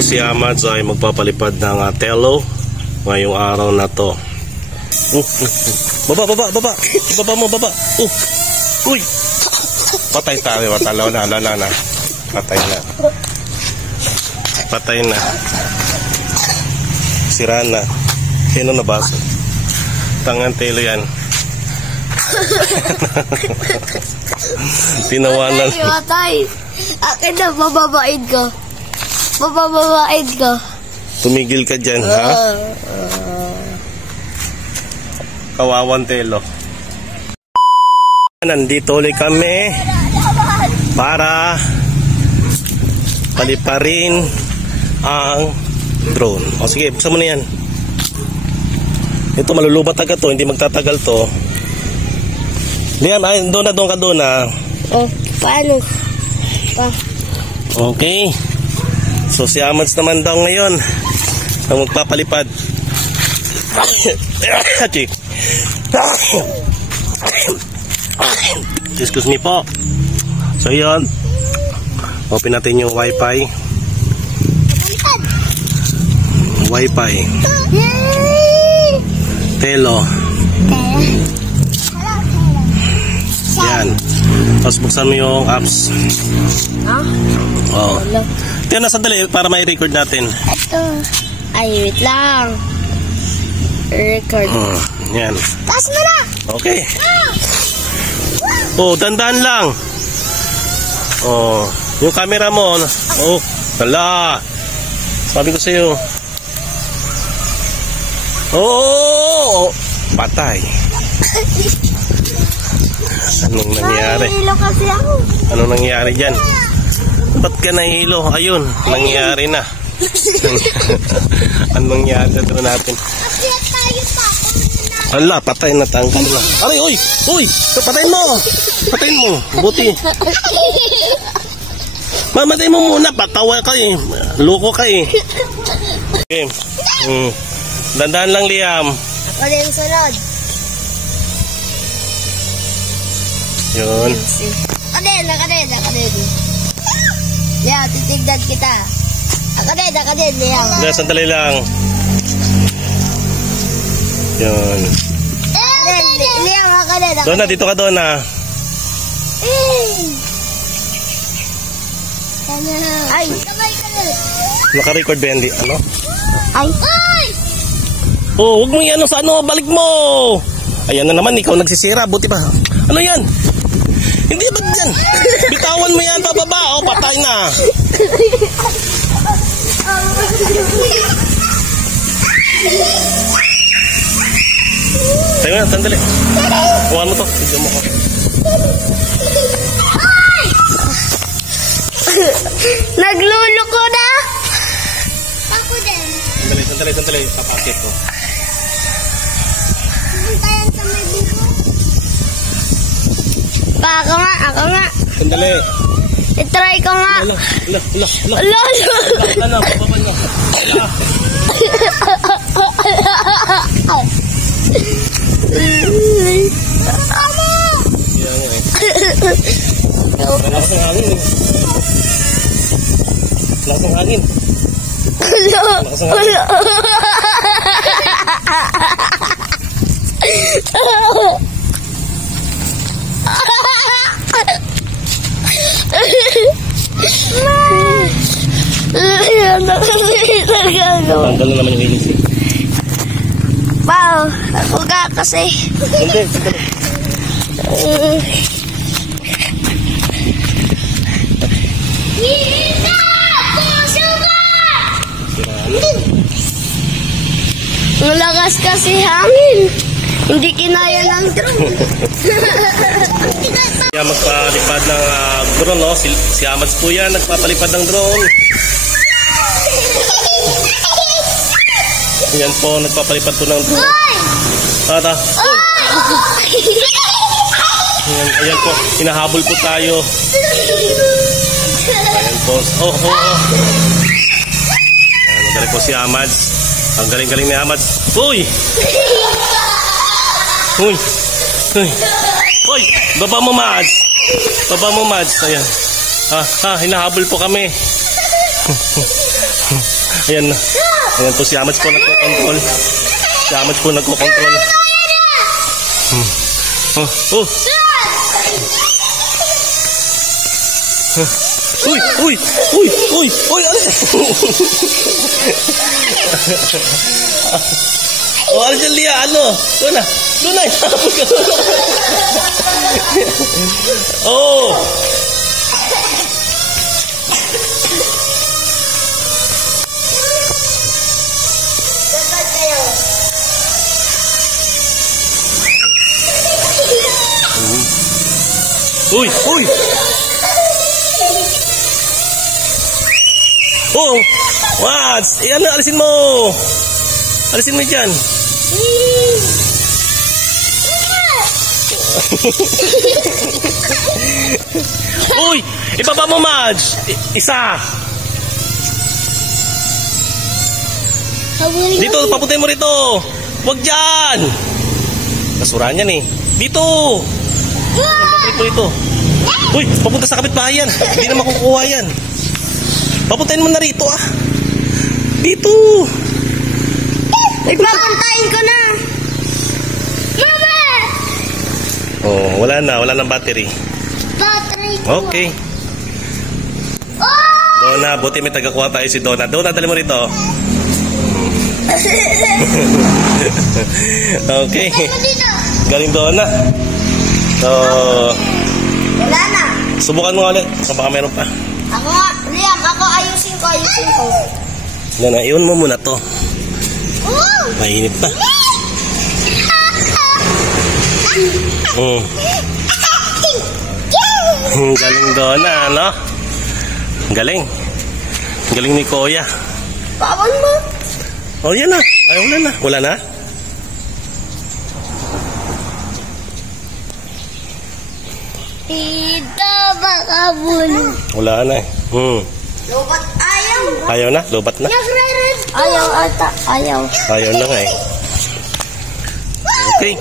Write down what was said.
Si Amads ay magpapalipad ng telo ngayong araw na to. Baba. Baba mo. Uy. Patay tayo. Matalaw na. Patay na. Sira na. Sino na baso? Tangan telo yan. Tinawanan. Patay. Akin na, mababaid ko. Tumigil ka dyan, ha? Kawawan telo. Nandito ulit kami para paliparin ang drone. O sige, buksan mo na yan. Ito malulubat agad to, hindi magtatagal to. Liam, ay, doon ka. Oh, paano? Okay. So si Amads naman daw ngayon ang magpapalipad. Excuse me po. So yun, open natin yung wifi. Telo. Yan. Tapos buksan mo yung apps. Oh. Ito na sandali para may record natin. Ito. Ay, wait lang. Record. Yan. Taas mo na. Okay. Oh, dandan lang. Oh, yung camera mo. Oh, wala. Sabi ko sa'yo. Oh, patay. Anong nangyari? Nahihilo kasi ako. Anong nangyari dyan? Ba't ka nahihilo? Ayun, nangyari na. Anong nangyari sa drone natin? Hala, patay na, tanggal na. Aray, uy! Patayin mo! Buti. Mamatay mo muna, patawa ka eh. Loko ka eh. Okay. Dandan lang, Liam. Ako din sunod. Yun. Ako din. Yeah, titignan kita. Ako din, Liam. Sandali lang. Yun. Liam, ako din. Doon na, dito ka doon na. Ay. Naka-record ba yan? Ano? Ay. Oh, huwag mo yan sa ano, balik mo. Ayan na naman, ikaw nagsisira. Buti ba? Ano yan? Hindi ba't yan? Bitawan mo yan pababa. O, patay na. Tayo na, sandali. Kuhaan mo to. Bigyan mo ko. Nagluloko na. Ako din. Sandali. Papakit ko. Puntayan sa may biko. Ako nga. Sandali. I-try ko nga. Ala. Bababa na. Langsung hangin. Tanggal na naman yung ilis eh. Wow, ako ka kasi. Hindi. Malakas kasi hangin. Hindi kinaya ng drone. Yan, magpalipad ng drone, no? Si Amads po yan, nagpapalipad ng drone. Yan po, nagpapalipad po ng drone. Tata. Ayan po, hinahabol po tayo. Ayan po. Oh. Ayan, magaling po si Amads. Ang galing-galing ni Amads. Uy! Baba mo, Mads. Ayan. Hinahabol po kami. Ayan na. Ayan po si Amats po nagko-control. Si Amats po nagko-control. Oh, oh. Uy, uy, uy, uy, uy, ano? Oh, Argelia, ano? Doon na. Doon na. Oh. Uy, uy. Oh, what? Yan na, alisin mo. Alisin mo dyan. Uy, ibaba mo, Madge. Isa. Dito, papuntahin mo rito. Huwag dyan. Basurahan yan eh. Dito. Papuntahin mo rito. Uy, papunta sa kapitbahay yan. Hindi na makukuha yan. Papuntahin mo na rito ah. Dito. Ipapuntahin ko na. Mama! Oh, wala na. Wala nang battery. Battery ko. Okay. Oh! Donna, buti may tagakuha tayo si Donna. Donna, dali mo rito. Okay. Galing Donna. So, wala na. subukan mo ulit. So, baka meron pa. Ako nga, Liam, ako ayusin ko. Yan na, iwan mo muna to. Oh! Mainit pa. Galing Donna, ano? Galing. Galing ni Kuya. Bawal mo. Oh, yan na. Ay, wala na. Wala na? Tita, baka bulo. Wala na eh. Lubat ayaw. Ayaw na? Lubat na? Nagre-red. Ayaw ata. Ayaw. Ayaw na nga eh. Okay.